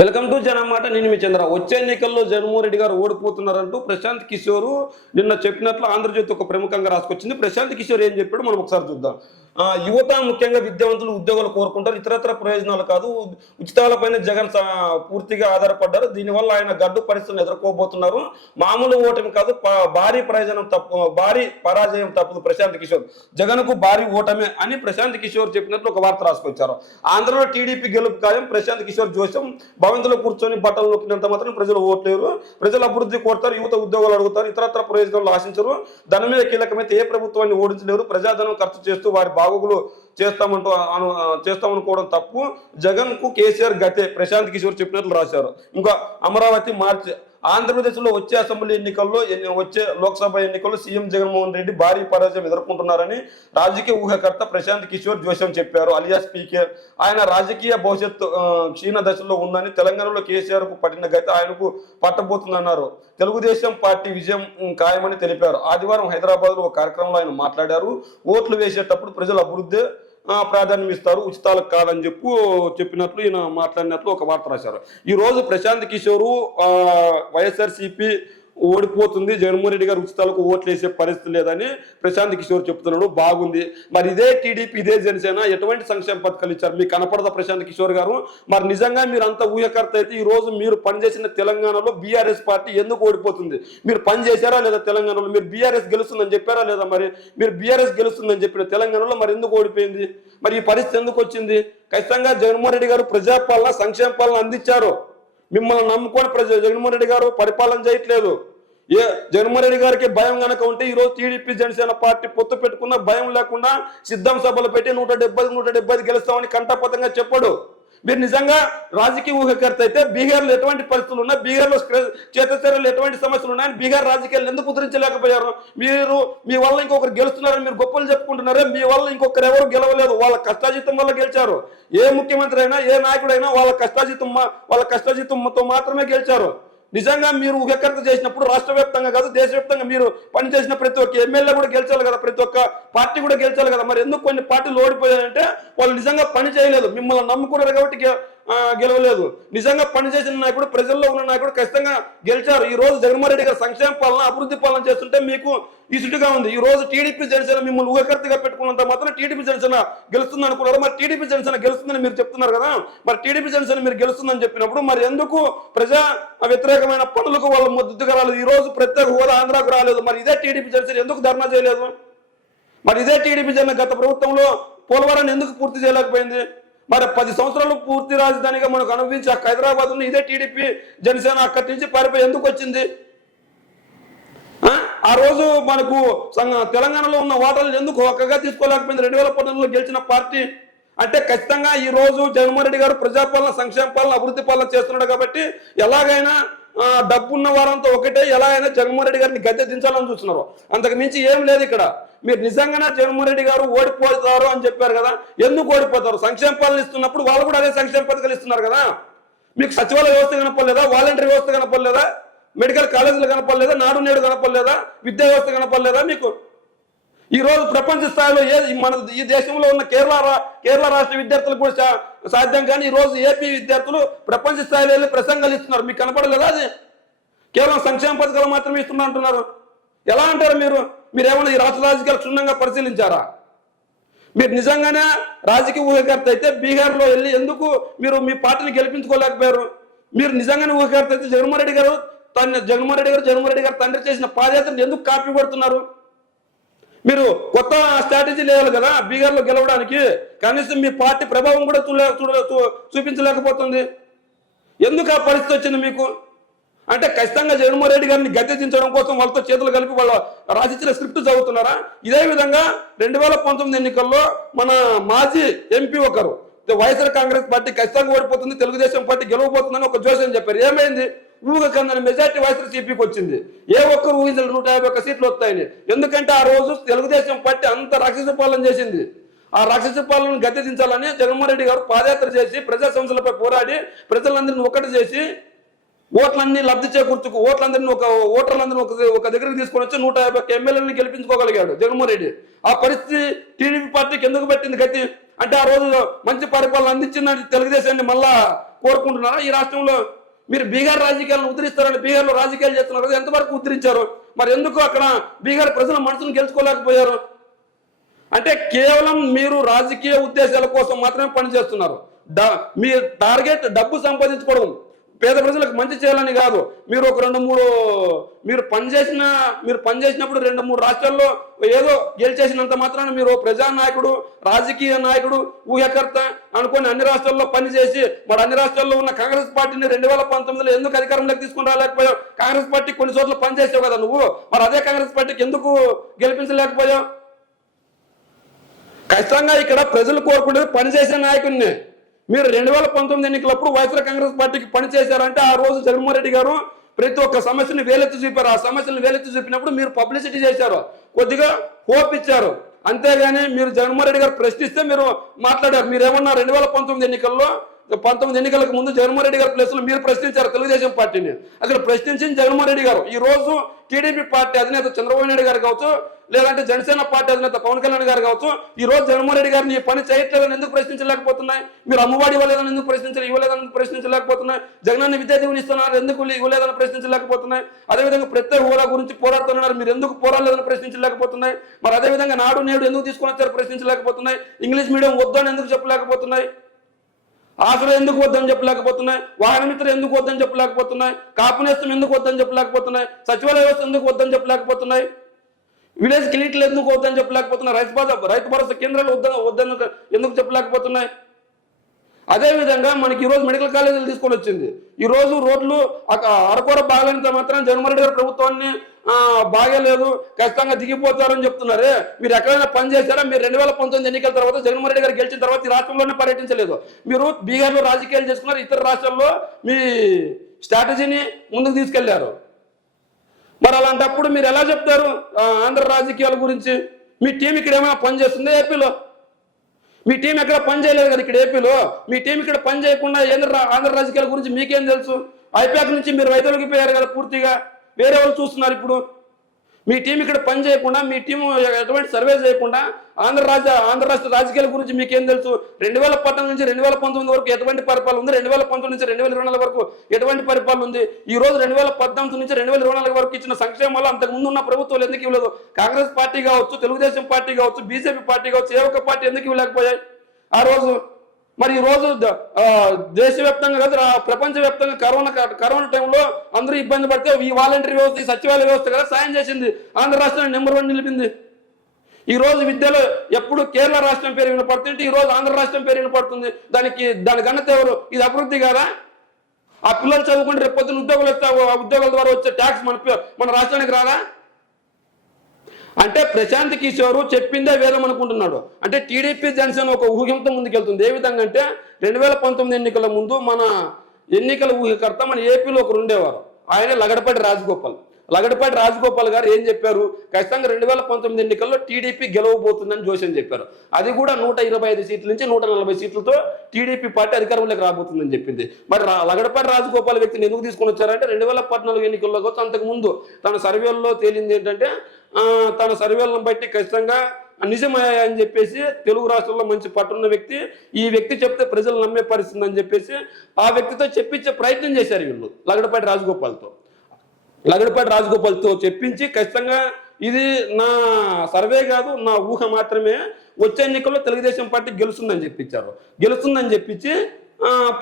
Welcome to జనమాట. నేను మీ చంద్ర. వచ్చే ఎన్నికల్లో జగన్మోహన్ రెడ్డి గారు ఓడిపోతున్నారంటూ ప్రశాంత్ కిషోర్ నిన్న చెప్పినట్లు ఆంధ్రజ్యోతి ఒక ప్రముఖంగా రాసుకొచ్చింది. ప్రశాంత్ కిషోర్ ఏం చెప్పాడు మనం ఒకసారి చూద్దాం. యువత ముఖ్యంగా విద్యావంతులు ఉద్యోగాలు కోరుకుంటారు, ఇతరత్ర ప్రయోజనాలు కాదు, ఉచితాలపైన జగన్ పూర్తిగా ఆధారపడ్డారు. దీనివల్ల ఆయన గడ్డు పరిస్థితులను ఎదుర్కోబోతున్నారు. మామూలు ఓటమి కాదు, భారీ పరాజయం తప్పదు. ప్రశాంత్ కిషోర్ జగన్కు భారీ ఓటమే అని ప్రశాంత్ కిషోర్ చెప్పినట్లు ఒక వార్త రాసుకొచ్చారు. ఆంధ్రలో టీడీపీ గెలుపు ఖాయం. ప్రశాంత్ కిషోర్ జోస్యం. భవంతిలో కూర్చొని బట్టలు నొక్కినంత మాత్రం ప్రజలు ఓట్లేరు. ప్రజలు అభివృద్ధి కోరుతారు, యువత ఉద్యోగాలు అడుగుతారు, ఇతరత్ర ప్రయోజనాలు ఆశించరు. ధనమే కీలకమైతే ఏ ప్రభుత్వాన్ని ఓడించలేరు. ప్రజాధనం ఖర్చు చేస్తూ వారి బాగోగులు చేస్తామనుకోవడం తప్పు. జగన్ కు కేసీఆర్ గతే ప్రశాంత్ కిషోర్ చెప్పినట్లు రాశారు. ఇంకా అమరావతి మార్చి ఆంధ్రప్రదేశ్లో వచ్చే అసెంబ్లీ ఎన్నికల్లో వచ్చే లోక్సభ ఎన్నికల్లో సీఎం జగన్మోహన్ రెడ్డి భారీ పరాజయం ఎదుర్కొంటున్నారని రాజకీయ ఊహకర్త ప్రశాంత్ కిషోర్ జోస్యం చెప్పారు. అలియాస్ పీకే. ఆయన రాజకీయ భవిష్యత్తు క్షీణ దశలో ఉందని, తెలంగాణలో కేసీఆర్ కు పట్టిన గతి ఆయనకు పట్టబోతుందన్నారు. తెలుగుదేశం పార్టీ విజయం ఖాయమని తెలిపారు. ఆదివారం హైదరాబాద్ లో ఒక కార్యక్రమంలో ఆయన మాట్లాడారు. ఓట్లు వేసేటప్పుడు ప్రజలు అభివృద్ధి ప్రాధాన్యం ఇస్తారు, ఉచితాలకు కాదని చెప్పినట్లు ఈయన మాట్లాడినట్లు ఒక వార్త రాశారు. ఈ రోజు ప్రశాంత్ కిషోర్ వైఎస్ఆర్సీపీ ఓడిపోతుంది, జగన్మోహన్ రెడ్డి గారు ఉచితాలకు ఓట్లు వేసే పరిస్థితి లేదని ప్రశాంత్ కిషోర్ చెప్తున్నాడు. బాగుంది. మరి ఇదే టీడీపీ, ఇదే జనసేన ఎటువంటి సంక్షేమ పథకాలు ఇచ్చారు? మీకు కనపడదా ప్రశాంత్ కిషోర్ గారు? మరి నిజంగా మీరు అంత ఊహకర్త అయితే ఈ రోజు మీరు పనిచేసిన తెలంగాణలో బీఆర్ఎస్ పార్టీ ఎందుకు ఓడిపోతుంది? మీరు పని చేశారా లేదా? తెలంగాణలో మీరు బీఆర్ఎస్ గెలుస్తుందని చెప్పారా లేదా? మరి మీరు బీఆర్ఎస్ గెలుస్తుందని చెప్పిన తెలంగాణలో మరి ఎందుకు ఓడిపోయింది? మరి ఈ పరిస్థితి ఎందుకు వచ్చింది? ఖచ్చితంగా జగన్మోహన్ రెడ్డి గారు ప్రజాపాలన, సంక్షేమ పాలన అందించారు. మిమ్మల్ని నమ్ముకొని జగన్మోహన్ రెడ్డి గారు పరిపాలన చేయట్లేదు. జగన్మోహన్ రెడ్డి గారికి భయం కనుక ఉంటే ఈ రోజు టీడీపీ, జనసేన పార్టీ పొత్తు పెట్టుకున్న భయం లేకుండా సిద్ధం సభలు పెట్టి 170 గెలుస్తామని కంఠపతంగా చెప్పాడు. మీరు నిజంగా రాజకీయ ఊహకర్త అయితే బీహార్లో ఎటువంటి పరిస్థితులు ఉన్నాయి, బీహార్లో చేతచర్యలు ఎటువంటి సమస్యలు ఉన్నాయని బీహార్ రాజకీయాలు ఎందుకు కుదిరించలేకపోయారు? మీరు మీ వల్ల ఇంకొకరు గెలుస్తున్నారని మీరు గొప్పలు చెప్పుకుంటున్నారే, మీ వల్ల ఇంకొకరు ఎవరు గెలవలేదు. వాళ్ళ కష్టాజీతం వల్ల గెలిచారు. ఏ ముఖ్యమంత్రి అయినా, ఏ నాయకుడైనా వాళ్ళ కష్టాజీతంతో మాత్రమే గెలిచారు. నిజంగా మీరు ఊహకర్త చేసినప్పుడు రాష్ట్ర వ్యాప్తంగా కాదు, దేశవ్యాప్తంగా మీరు పనిచేసిన ప్రతి ఒక్క ఎమ్మెల్యే కూడా గెలిచాలి కదా, ప్రతి ఒక్క పార్టీ కూడా గెలిచాలి కదా. మరి ఎందుకు కొన్ని పార్టీలు ఓడిపోయాయంటే వాళ్ళు నిజంగా పని చేయలేదు, మిమ్మల్ని నమ్ముకున్నారు కాబట్టి గెలవలేదు. నిజంగా పనిచేసిన నాయకుడు, ప్రజల్లో ఉన్న నాయకుడు ఖచ్చితంగా గెలిచారు. ఈ రోజు జగన్మోహన్ రెడ్డి గారు సంక్షేమ పాలన, అభివృద్ధి పాలన చేస్తుంటే మీకు ఇసుటుగా ఉంది. ఈ రోజు టీడీపీ, జనసేన మిమ్మల్ని ఊహకర్తగా పెట్టుకున్నంత మాత్రం టీడీపీ, జనసేన గెలుస్తుంది అనుకున్నారు. మరి టీడీపీ, జనసేన గెలుస్తుందని మీరు చెప్తున్నారు కదా. మరి టీడీపీ, జనసేన మీరు గెలుస్తుందని చెప్పినప్పుడు మరి ఎందుకు ప్రజా వ్యతిరేకమైన పనులకు వాళ్ళు మద్దతుగా రాలేదు? ఈ రోజు ప్రత్యేక హోదా ఆంధ్రాకు రాలేదు. మరి ఇదే టీడీపీ, జనసేన ఎందుకు ధర్నా చేయలేదు? మరి ఇదే టీడీపీ, జన గత ప్రభుత్వంలో పోలవరాన్ని ఎందుకు పూర్తి చేయలేకపోయింది? మరి 10 సంవత్సరాలు పూర్తి రాజధానిగా మనకు అనుభవించి హైదరాబాద్ ఉన్న ఇదే టీడీపీ, జనసేన అక్కడి నుంచి పారిపోయి ఎందుకు వచ్చింది? ఆ రోజు మనకు తెలంగాణలో ఉన్న ఓటర్లు ఎందుకు ఒక్కగా తీసుకోలేకపోయింది? 2014లో గెలిచిన పార్టీ అంటే ఖచ్చితంగా ఈ రోజు జగన్మోహన్ రెడ్డి గారు ప్రజాపాలన, సంక్షేమ పాలన, అభివృద్ధి పాలన చేస్తున్నాడు కాబట్టి ఎలాగైనా డబ్బున్న వారంతా ఒకటే, ఎలాగైనా జగన్మోహన్ రెడ్డి గారిని గద్దె దించాలని చూస్తున్నారు. అంతకు మించి ఏం లేదు ఇక్కడ. మీరు నిజంగానే జగన్మోహన్ రెడ్డి గారు ఓడిపోతారు అని చెప్పారు కదా. ఎందుకు ఓడిపోతారు? సంక్షేమ పాలన ఇస్తున్నప్పుడు వాళ్ళు కూడా అదే సంక్షేమ పథకాలు ఇస్తున్నారు కదా. మీకు సచివాలయ వ్యవస్థ కనపడలేదా? వాలంటరీ వ్యవస్థ కనపడలేదా? మెడికల్ కాలేజీలు కనపడలేదా? నాడు నేడు కనపడలేదా? విద్యా వ్యవస్థ కనపడలేదా మీకు? ఈ రోజు ప్రపంచ స్థాయిలో మన ఈ దేశంలో ఉన్న కేరళ రాష్ట్ర విద్యార్థులకు కూడా సాధ్యం కానీ ఈ రోజు ఏపీ విద్యార్థులు ప్రపంచ స్థాయిలో వెళ్ళి ప్రసంగాలు ఇస్తున్నారు. మీకు కనపడలేదా? అది కేవలం సంక్షేమ పథకాలు మాత్రమే ఇస్తున్నా అంటున్నారు. ఎలా అంటారు మీరు ఏమన్నా ఈ రాష్ట్ర రాజకీయాలు క్షుణ్ణంగా పరిశీలించారా? మీరు నిజంగానే రాజకీయ ఊహకర్త అయితే బీహార్లో వెళ్ళి ఎందుకు మీరు మీ పార్టీని గెలిపించుకోలేకపోయారు? మీరు నిజంగానే ఊహకర్త అయితే జగన్మోహన్ రెడ్డి గారు తండ్రి చేసిన పాదయాత్రను ఎందుకు కాపీ కొడుతున్నారు? మీరు కొత్త స్ట్రాటజీ లేవాలి కదా బీహార్లో గెలవడానికి. కనీసం మీ పార్టీ ప్రభావం కూడా చూపించలేకపోతుంది. ఎందుకు ఆ పరిస్థితి వచ్చింది మీకు? అంటే ఖచ్చితంగా జగన్మోహన్ రెడ్డి గారిని గద్దె దించడం కోసం వాళ్ళతో చేతులు కలిపి వాళ్ళ రాసిచ్చిన స్క్రిప్ట్ చదువుతున్నారా? ఇదే విధంగా 2019 ఎన్నికల్లో మన మాజీ ఎంపీ ఒకరు వైఎస్ఆర్ కాంగ్రెస్ పార్టీ ఖచ్చితంగా ఓడిపోతుంది, తెలుగుదేశం పార్టీ గెలవబోతుందని ఒక జోస్యం చెప్పారు. ఏమైంది? ఊహకందని మెజార్టీ వైఎస్ఆర్సీపీకి వచ్చింది. ఏ ఒక్కరు ఊహించలు 151 సీట్లు వస్తాయని. ఎందుకంటే ఆ రోజు తెలుగుదేశం పార్టీ అంత రాక్షస పాలన చేసింది. ఆ రాక్షస పాలనను గద్దె దించాలని జగన్మోహన్ రెడ్డి గారు పాదయాత్ర చేసి ప్రజా సమస్యలపై పోరాడి ప్రజలందరినీ ఒకటి చేసి ఓట్లన్నీ లబ్ధి చేకూర్చుకు ఓట్లందరినీ ఓటర్లందరినీ ఒక దగ్గరికి తీసుకొని వచ్చి 151 ఎమ్మెల్యేలను గెలిపించుకోగలిగాడు జగన్మోహన్ రెడ్డి. ఆ పరిస్థితి టీడీపీ పార్టీకి ఎందుకు పట్టింది గతి? అంటే ఆ రోజు మంచి పరిపాలన అందించిందని తెలుగుదేశాన్ని మళ్ళా కోరుకుంటున్నారా? ఈ రాష్ట్రంలో మీరు బీహార్ రాజకీయాలను ఉద్ధరిస్తారని బీహార్లో రాజకీయాలు చేస్తున్నారు కదా, ఎంతవరకు ఉద్ధరించారు? మరి ఎందుకు అక్కడ బీహార్ ప్రజల మనసును గెలుచుకోలేకపోయారు? అంటే కేవలం మీరు రాజకీయ ఉద్దేశాల కోసం మాత్రమే పనిచేస్తున్నారు. మీ టార్గెట్ డబ్బు సంపాదించుకోవడం, పేద ప్రజలకు మంచి చేయాలని కాదు. మీరు ఒక మీరు పనిచేసినప్పుడు 2-3 రాష్ట్రాల్లో ఏదో గెలిచేసినంత మాత్రాన మీరు ప్రజానాయకుడు, రాజకీయ నాయకుడు, ఊహకర్త అనుకుని అన్ని రాష్ట్రాల్లో పనిచేసి మరి అన్ని రాష్ట్రాల్లో ఉన్న కాంగ్రెస్ పార్టీని 2019లో ఎందుకు అధికారంలోకి తీసుకుని రాలేకపోయావు? కాంగ్రెస్ పార్టీ కొన్ని చోట్ల పనిచేసావు కదా నువ్వు, మరి అదే కాంగ్రెస్ పార్టీకి ఎందుకు గెలిపించలేకపోయావు? ఖచ్చితంగా ఇక్కడ ప్రజలు కోరుకునేది పనిచేసే నాయకుడిని. మీరు 2019 ఎన్నికలప్పుడు వైఎస్ఆర్ కాంగ్రెస్ పార్టీకి పనిచేశారంటే ఆ రోజు జగన్మోహన్ రెడ్డి గారు ప్రతి ఒక్క సమస్యని వేలెత్తి చూపారు. ఆ సమస్యలు వేలెత్తి చూపినప్పుడు మీరు పబ్లిసిటీ చేశారు, కొద్దిగా హోప్ ఇచ్చారు. అంతేగాని మీరు జగన్మోహన్ రెడ్డి గారు ప్రశ్నిస్తే మీరు మాట్లాడారు. మీరేమన్నా 2019 ఎన్నికల్లో 19 ఎన్నికలకు ముందు జగన్మోహన్ రెడ్డి గారి ప్లేస్లో మీరు ప్రశ్నించారు తెలుగుదేశం పార్టీని. అసలు ప్రశ్నించిన జగన్మోహన్ రెడ్డి గారు ఈ రోజు టీడీపీ పార్టీ అధినేత చంద్రబాబు నాయుడు గారు కావచ్చు, లేదంటే జనసేన పార్టీ అధినేత పవన్ కళ్యాణ్ గారు కావచ్చు, ఈ రోజు జగన్మోహన్ రెడ్డి గారిని ఈ పని చేయట్లేదని ఎందుకు ప్రశ్నించలేకపోతున్నాయి? మీరు అమ్మఒడి ఇవ్వలేదని ఎందుకు ఇవ్వలేదని ప్రశ్నించలేకపోతున్నాయి? జగనాన్ని విద్యా దీవెన ఇస్తున్నారు ఎందుకు ఇవ్వలేదని ప్రశ్నించలేకపోతున్నాయి? అదేవిధంగా ప్రత్యేక హోదా గురించి పోరాడుతున్నారు, మీరు ఎందుకు పోరాడలేదని ప్రశ్నించలేకపోతున్నాయి? మరి అదేవిధంగా నాడు నేడు ఎందుకు తీసుకొని వచ్చారు ప్రశ్నించలేకపోతున్నాయి? ఇంగ్లీష్ మీడియం వద్దని ఎందుకు చెప్పలేకపోతున్నాయి? ఆసరా ఎందుకు వద్దని చెప్పలేకపోతున్నాయి? వాహన మిత్ర ఎందుకు వద్దని చెప్పలేకపోతున్నాయి? కాపు నేస్తం ఎందుకు వద్దని చెప్పలేకపోతున్నాయి? సచివాలయ వ్యవస్థ ఎందుకు వద్దని చెప్పలేకపోతున్నాయి? విలేజ్ క్లినిక్లు ఎందుకు వద్దని చెప్పలేకపోతున్నాయి? రైతు భరోసా కేంద్రాలు వద్దని ఎందుకు చెప్పలేకపోతున్నాయి? అదేవిధంగా మనకి ఈరోజు మెడికల్ కాలేజీలు తీసుకొని వచ్చింది. ఈరోజు రోడ్లు అరకొర బాగాలేనంత మాత్రం జగన్మోహన్ రెడ్డి గారి ప్రభుత్వాన్ని బాగలేదు, ఖచ్చితంగా దిగిపోతారని చెప్తున్నారే. మీరు ఎక్కడైనా పని చేశారా? మీరు 2019 ఎన్నికల తర్వాత జగన్మోహన్ రెడ్డి గారు గెలిచిన తర్వాత ఈ రాష్ట్రంలోనే పర్యటించలేదు. మీరు బీహార్లో రాజకీయాలు చేసుకున్నారు, ఇతర రాష్ట్రాల్లో మీ స్ట్రాటజీని ముందుకు తీసుకెళ్లారు. మరి అలాంటప్పుడు మీరు ఎలా చెప్తారు ఆంధ్ర రాజకీయాల గురించి? మీ టీం ఇక్కడ ఏమైనా పని చేస్తుందా? ఏపీలో మీ టీం ఎక్కడ పని చేయలేదు కదా. ఇక్కడ ఏపీలో మీ టీం ఇక్కడ పని చేయకుండా ఆంధ్ర రాజకీయాల గురించి మీకేం తెలుసు? ఐపాక్ నుంచి మీరు రైతులకి పోయారు కదా, పూర్తిగా వేరే వాళ్ళు చూస్తున్నారు. ఇప్పుడు మీ టీం ఇక్కడ పని చేయకుండా, మీ టీం ఎటువంటి సర్వే చేయకుండా ఆంధ్ర రాష్ట్ర రాజకీయాల గురించి మీకేం తెలుసు? 2014 నుంచి 2019 వరకు ఎటువంటి పరిపాలన ఉంది? 2019 నుంచి 2024 వరకు ఎటువంటి పరిపాలన ఉంది? ఈ రోజు 2019 నుంచి 2024 వరకు ఇచ్చిన సంక్షేమాలు అంతకు ముందు ఉన్న ప్రభుత్వాలు ఎందుకు ఇవ్వలేదు? కాంగ్రెస్ పార్టీ కావచ్చు, తెలుగుదేశం పార్టీ కావచ్చు, బీజేపీ పార్టీ కావచ్చు, ఏ ఒక్క పార్టీ ఎందుకు ఇవ్వలేకపోయాయి ఆ రోజు? మరి ఈ రోజు దేశవ్యాప్తంగా కాదు, ప్రపంచవ్యాప్తంగా కరోనా టైంలో అందరూ ఇబ్బంది పడితే ఈ వాలంటీర్ వ్యవస్థ, ఈ సచివాలయ వ్యవస్థ కదా సాయం చేసింది, ఆంధ్ర రాష్ట్రాన్ని నెంబర్ 1 నిలిపింది. ఈ రోజు విద్యలో ఎప్పుడు కేరళ రాష్ట్రం పేరు వినపడుతుంటే ఈ రోజు ఆంధ్ర రాష్ట్రం పేరు వినపడుతుంది. దాని ఘనత ఎవరు? ఇది అభివృద్ధి కాదా? ఆ పిల్లలు చదువుకుంటే రేపు పొద్దున ఉద్యోగాల ద్వారా వచ్చే ట్యాక్స్ మన రాష్ట్రానికి రాదా? అంటే ప్రశాంత్ కిషోర్ చెప్పిందే వేదం అనుకుంటున్నాడు. అంటే టీడీపీ జనసేన ఒక ఊహంతో ముందుకెళ్తుంది. ఏ విధంగా అంటే 2019 ఎన్నికల ముందు మన ఎన్నికల ఊహకర్త మన ఏపీలో ఒకరు ఉండేవారు, ఆయన లగడపాటి రాజగోపాల్ గారు ఏం చెప్పారు? ఖచ్చితంగా 2019 ఎన్నికల్లో టీడీపీ గెలవబోతుందని జోషన్ చెప్పారు. అది కూడా 125 సీట్ల నుంచి 140 సీట్లతో టీడీపీ పార్టీ అధికారంలోకి రాబోతుందని చెప్పింది. మరి లగడపాటి రాజగోపాల్ వ్యక్తిని ఎందుకు తీసుకొని వచ్చారంటే 2014 ఎన్నికల్లో కోసం అంతకు ముందు తన సర్వేల్లో తేలింది ఏంటంటే తన సర్వేలను బట్టి ఖచ్చితంగా నిజమయ్యా అని చెప్పేసి తెలుగు రాష్ట్రంలో మంచి పట్టున్న వ్యక్తి, ఈ వ్యక్తి చెప్తే ప్రజలు నమ్మే పరిస్థితి అని చెప్పేసి ఆ వ్యక్తితో చెప్పించే ప్రయత్నం చేశారు వీళ్ళు లగడపాటి రాజగోపాల్తో చెప్పించి ఖచ్చితంగా ఇది నా సర్వే కాదు, నా ఊహ మాత్రమే, వచ్చే ఎన్నికల్లో తెలుగుదేశం పార్టీ గెలుస్తుందని చెప్పించి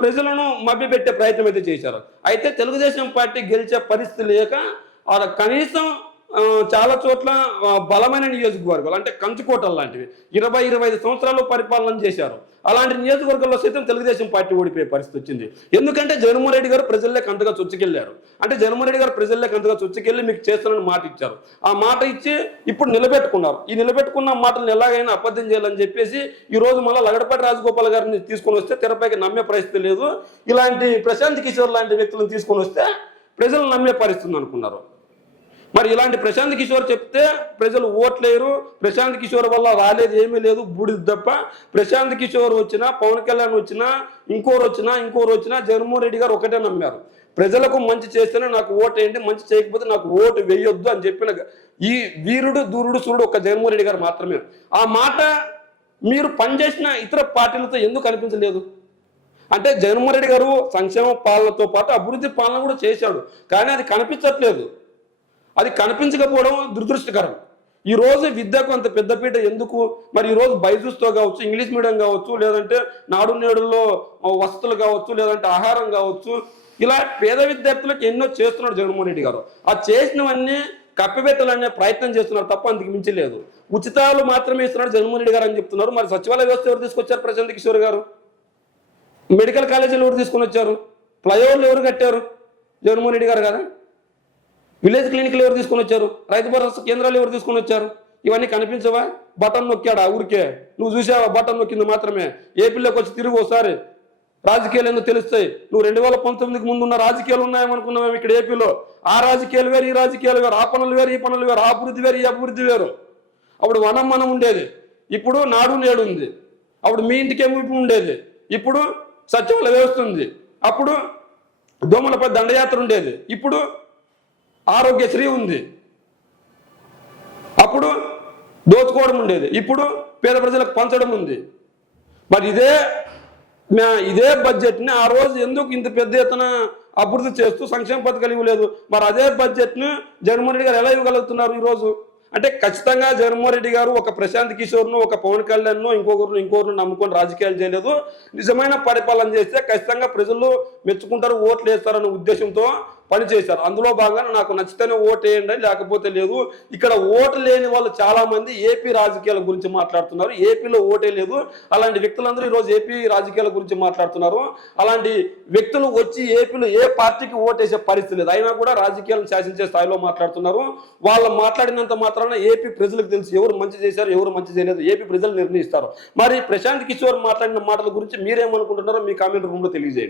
ప్రజలను మభ్యపెట్టే ప్రయత్నం అయితే చేశారు. అయితే తెలుగుదేశం పార్టీ గెలిచే పరిస్థితి లేక కనీసం చాలా చోట్ల బలమైన నియోజకవర్గాలు అంటే కంచుకోటలు లాంటివి 20-25 సంవత్సరాలు పరిపాలన చేశారు. అలాంటి నియోజకవర్గాల్లో సైతం తెలుగుదేశం పార్టీ ఓడిపోయే పరిస్థితి వచ్చింది. ఎందుకంటే జగన్మోహన్ రెడ్డి గారు ప్రజల్లోకి అంతగా చొచ్చుకెళ్లారు. అంటే జగన్మోహన్ రెడ్డి గారు ప్రజల్లోకి అంతగా చొచ్చుకెళ్లి మీకు చేస్తానని మాట ఇచ్చారు. ఆ మాట ఇచ్చి ఇప్పుడు నిలబెట్టుకున్నారు. ఈ నిలబెట్టుకున్న మాటలను ఎలాగైనా అబద్ధం చేయాలని చెప్పేసి ఈ రోజు మళ్ళీ లగడపాటి రాజగోపాల్ గారిని తీసుకొని వస్తే తెరపైకి నమ్మే పరిస్థితి లేదు. ఇలాంటి ప్రశాంత్ కిషోర్ లాంటి వ్యక్తులను తీసుకొని వస్తే ప్రజలు నమ్మే పరిస్థితి అనుకున్నారు. మరి ఇలాంటి ప్రశాంత్ కిషోర్ చెప్తే ప్రజలు ఓట్లేరు, ప్రశాంత్ కిషోర్ వల్ల రాలేదు ఏమీ లేదు బూడిద తప్ప. ప్రశాంత్ కిషోర్ వచ్చినా, పవన్ కళ్యాణ్ వచ్చినా, ఇంకోరు వచ్చినా జగన్మోహన్ రెడ్డి గారు ఒకటే నమ్మారు, ప్రజలకు మంచి చేస్తేనే నాకు ఓటు వేయండి, మంచి చేయకపోతే నాకు ఓటు వేయొద్దు అని చెప్పిన ఈ వీరుడు దూరుడు సూర్యుడు ఒక్క జగన్మోహన్ రెడ్డి గారు మాత్రమే. ఆ మాట మీరు పనిచేసిన ఇతర పార్టీలతో ఎందుకు కనిపించలేదు? అంటే జగన్మోహన్ రెడ్డి గారు సంక్షేమ పాలనతో పాటు అభివృద్ధి పాలన కూడా చేశాడు, కానీ అది కనిపించట్లేదు. అది కనిపించకపోవడం దురదృష్టకరం. ఈ రోజు విద్యకు అంత పెద్దపీట ఎందుకు? మరి ఈరోజు బైజూస్తో కావచ్చు, ఇంగ్లీష్ మీడియం కావచ్చు, లేదంటే నాడు నేడుల్లో వసతులు కావచ్చు, లేదంటే ఆహారం కావచ్చు, ఇలా పేద విద్యార్థులకు ఎన్నో చేస్తున్నాడు జగన్మోహన్ రెడ్డి గారు. ఆ చేసినవన్నీ కప్పిపెట్టాలనే ప్రయత్నం చేస్తున్నారు తప్ప అందుకు మించి లేదు. ఉచితాలు మాత్రమే ఇస్తున్నాడు జగన్మోహన్ రెడ్డి గారు అని చెప్తున్నారు. మరి సచివాలయ వ్యవస్థ ఎవరు తీసుకొచ్చారు? ప్రశాంత్ కిషోర్ గారు. మెడికల్ కాలేజీలు ఎవరు తీసుకొని వచ్చారు? ఫ్లైఓవర్లు ఎవరు కట్టారు? జగన్మోహన్ రెడ్డి గారు కదా. విలేజ్ క్లినిక్లు ఎవరు తీసుకొని వచ్చారు? రైతు భరోసా కేంద్రాలు ఎవరు తీసుకొని వచ్చారు? ఇవన్నీ కనిపించవా? బటన్ నొక్కాడా ఊరికే? నువ్వు చూసావా? బటన్ నొక్కింది మాత్రమే. ఏపీలోకి వచ్చి తిరిగి ఒకసారి రాజకీయాలు ఎందుకు తెలుస్తాయి? నువ్వు 2019కి ముందు ఉన్న రాజకీయాలు ఉన్నాయేమనుకున్నావు ఇక్కడ ఏపీలో. ఆ రాజకీయాలు వేరు, ఈ రాజకీయాలు వేరు, ఆ పనులు వేరు, ఈ పనులు వేరు, ఆ అభివృద్ధి వేరు, ఈ అభివృద్ధి వేరు. అప్పుడు మనం ఉండేది, ఇప్పుడు నాడు నేడు ఉంది. అప్పుడు మీ ఇంటికేమో ఉండేది, ఇప్పుడు సచివాలయ వ్యవస్థ ఉంది. అప్పుడు దోమలపై దండయాత్ర ఉండేది, ఇప్పుడు ఆరోగ్యశ్రీ ఉంది. అప్పుడు దోచుకోవడం ఉండేది, ఇప్పుడు పేద ప్రజలకు పంచడం ఉంది. మరి ఇదే బడ్జెట్ని ఆ రోజు ఎందుకు ఇంత పెద్ద ఎత్తున అభివృద్ధి చేస్తూ సంక్షేమ పథకాలు ఇవ్వలేదు? మరి అదే బడ్జెట్ను జగన్మోహన్ రెడ్డి గారు ఎలా ఇవ్వగలుగుతున్నారు ఈరోజు? అంటే ఖచ్చితంగా జగన్మోహన్ రెడ్డి గారు ఒక ప్రశాంత్ కిషోర్ను, ఒక పవన్ కళ్యాణ్ను, ఇంకొకరు నమ్ముకొని రాజకీయాలు చేయలేదు. నిజమైన పరిపాలన చేస్తే ఖచ్చితంగా ప్రజలు మెచ్చుకుంటారు, ఓట్లు వేస్తారనే ఉద్దేశంతో పనిచేశారు. అందులో భాగంగా నాకు నచ్చితేనే ఓటు వేయండి, లేకపోతే లేదు. ఇక్కడ ఓటు లేని వాళ్ళు చాలా మంది ఏపీ రాజకీయాల గురించి మాట్లాడుతున్నారు. ఏపీలో ఓటే లేదు. అలాంటి వ్యక్తులందరూ ఈరోజు ఏపీ రాజకీయాల గురించి మాట్లాడుతున్నారు. అలాంటి వ్యక్తులు వచ్చి ఏపీలో ఏ పార్టీకి ఓటేసే పరిస్థితి లేదు, అయినా కూడా రాజకీయాలను శాసించే స్థాయిలో మాట్లాడుతున్నారు. వాళ్ళు మాట్లాడినంత మాత్రాన ఏపీ ప్రజలకు తెలుసు ఎవరు మంచి చేశారు, ఎవరు మంచి చేయలేదు. ఏపీ ప్రజలు నిర్ణయిస్తారు. మరి ప్రశాంత్ కిషోర్ మాట్లాడిన మాటల గురించి మీరేమనుకుంటున్నారో మీ కామెంట్ రూమ్లో తెలియజేయండి.